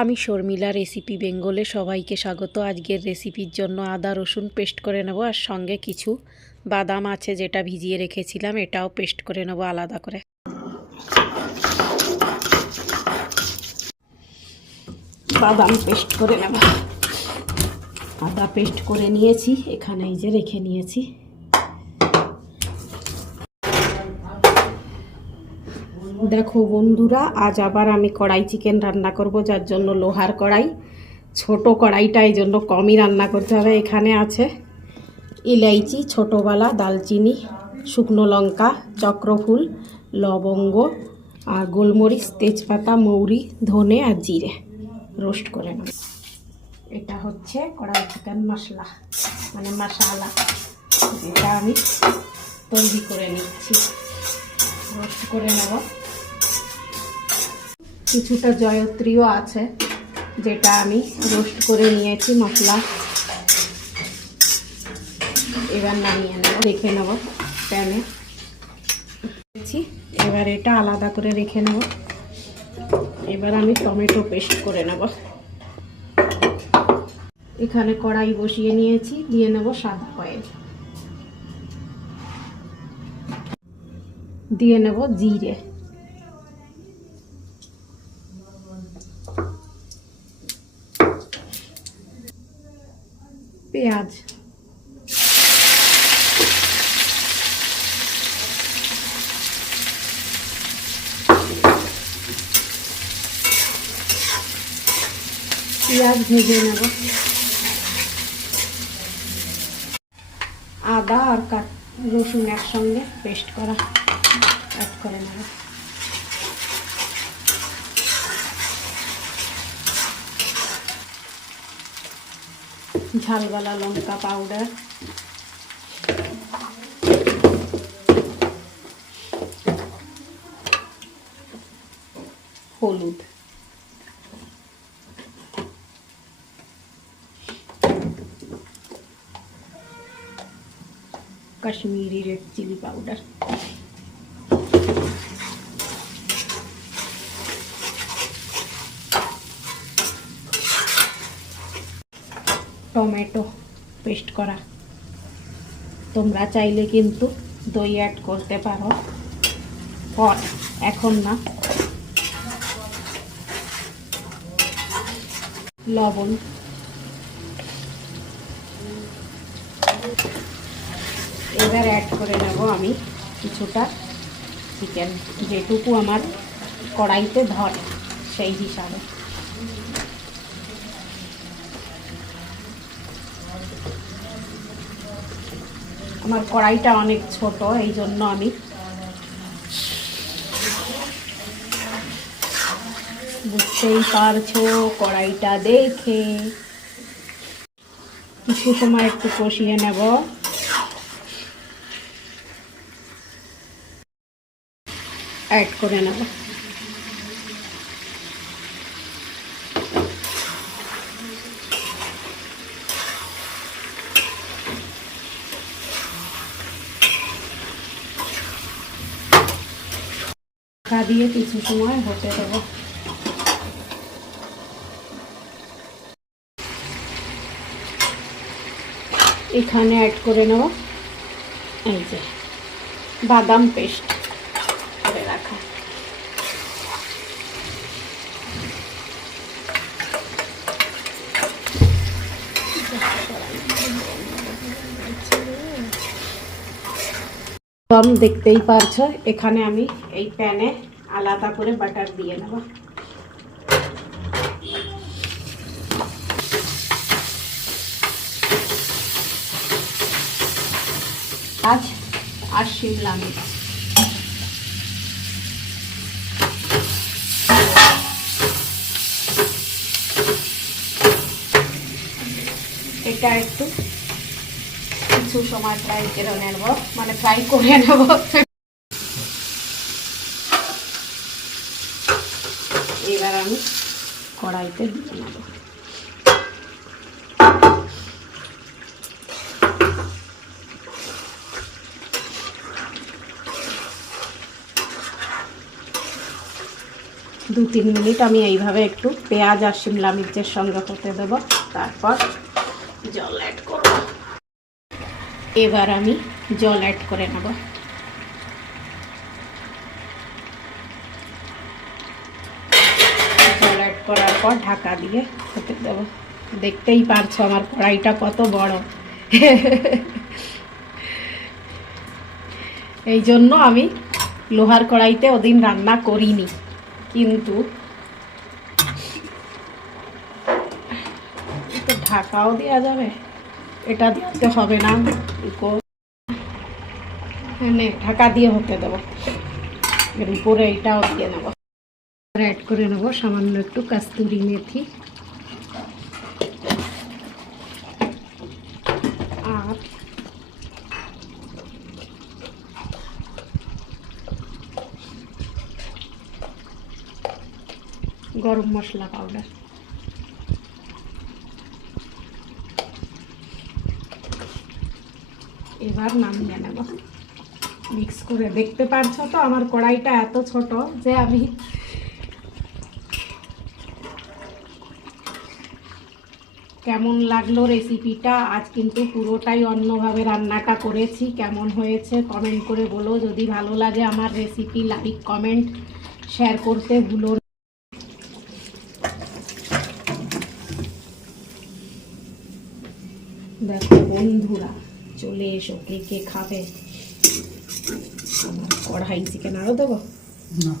আমি শর্মিলা রেসিপি বেঙ্গলে সবাইকে স্বাগত। আজকের রেসিপির জন্য আদা রসুন পেস্ট করে নেব, আর সঙ্গে কিছু বাদাম আছে যেটা ভিজিয়ে রেখেছিলাম, এটাও পেস্ট করে নেব আলাদা করে। বাদাম পেস্ট করে নেব, আদা পেস্ট করে নিয়েছি, এখানে এই যে রেখে নিয়েছি। দেখো বন্ধুরা, আজ আবার আমি কড়াই চিকেন রান্না করব, যার জন্য লোহার কড়াই, ছোট কড়াইটা এই জন্য কমই রান্না করতে হবে। এখানে আছে ইলাইচি ছোটোবেলা, দালচিনি, শুকনো লঙ্কা, চক্রফুল, লবঙ্গ আর গোলমরিচ, তেজপাতা, মৌরি, ধনে আর জিরে রোস্ট করে নেব। এটা হচ্ছে কড়াই চিকেন মশলা, মানে মশালা, এটা আমি তৈরি করে নিচ্ছি, রোস্ট করে নেব। কিছুটা জয়ত্রীও আছে যেটা আমি রোস্ট করে নিয়েছি মশলা। এবার নামিয়ে নেব, রেখে নেব প্যানে। এবার এটা আলাদা করে রেখে নেব। এবার আমি টমেটো পেস্ট করে নেব। এখানে কড়াই বসিয়ে নিয়েছি, দিয়ে নেব সাদা অয়েল, দিয়ে নেব জিরে, পেঁয়াজ, পেঁয়াজ ভেজে নেব। আদা আর রসুন একসঙ্গে পেস্ট করা অ্যাড করে নেব। ঝালবালা লঙ্কা পাউডার, হলুদ, Kashmiri red chilli powder, tomato paste করা। তোমরা চাইলে কিন্তু দই অ্যাড করতে পারো, পর এখন না। লবণ, এবার অ্যাড করে নেব আমি কিছুটা চিকেন, যেটুকু আমার কড়াইতে ধরে সেই হিসাবে। আমার কড়াইটা অনেক ছোট, এই জন্য আমি বুঝতেই পারছো কড়াইটা দেখে। কিছু সময় একটু কষিয়ে নেব। অ্যাড করে নেব ঢাকা দিয়ে কিছু সময় হতে দেব। এখানে অ্যাড করে নেব এই যে বাদাম পেস্ট করে রাখা। কম দেখতেই পারছো, এখানে আমি এই প্যানে আলাদা করে বাটার দিয়ে নেব। আজ আর শিমলা মির্চ, এটা একটু কিছু সময় ফ্রাই করে নেব, মানে ফ্রাই করে নেব। এবার আমি কড়াইতে দিয়ে নেব। 2-3 মিনিট আমি এইভাবে একটু পেঁয়াজ আর শিমলা মির্চের সঙ্গে হতে দেব, তারপর জল অ্যাড করব। এবার আমি জল অ্যাড করে নেব। জল অ্যাড করার পর ঢাকা দিয়ে হতে দেব। দেখতেই পারছো আমার কড়াইটা কত বড়। এই জন্য আমি লোহার কড়াইতে ওদিন রান্না করিনি, কিন্তু একটু ঢাকাও দেওয়া যাবে, এটা দিতে হবে না, ঢাকা দিয়ে হতে দেবো। এর উপরে এটাও দিয়ে নেব। অ্যাড করে নেব সামান্য একটু কস্তুরি মেথি আর গরম মশলা পাউডার। এবার নামিয়ে নেব মিক্স করে। দেখতে পারছো তো আমার কড়াইটা এত ছোট যে আমি কেমন লাগলো রেসিপিটা। আজ কিন্তু পুরোটাই অন্যভাবে রান্নাটা করেছি। কেমন হয়েছে কমেন্ট করে বলো। যদি ভালো লাগে আমার রেসিপি লাইক কমেন্ট শেয়ার করতে ভুলো না। দেখো বন্ধুরা, চলে এসো, কে কে খাবে আমার কড়াই চিকেন। আরও দেবো না?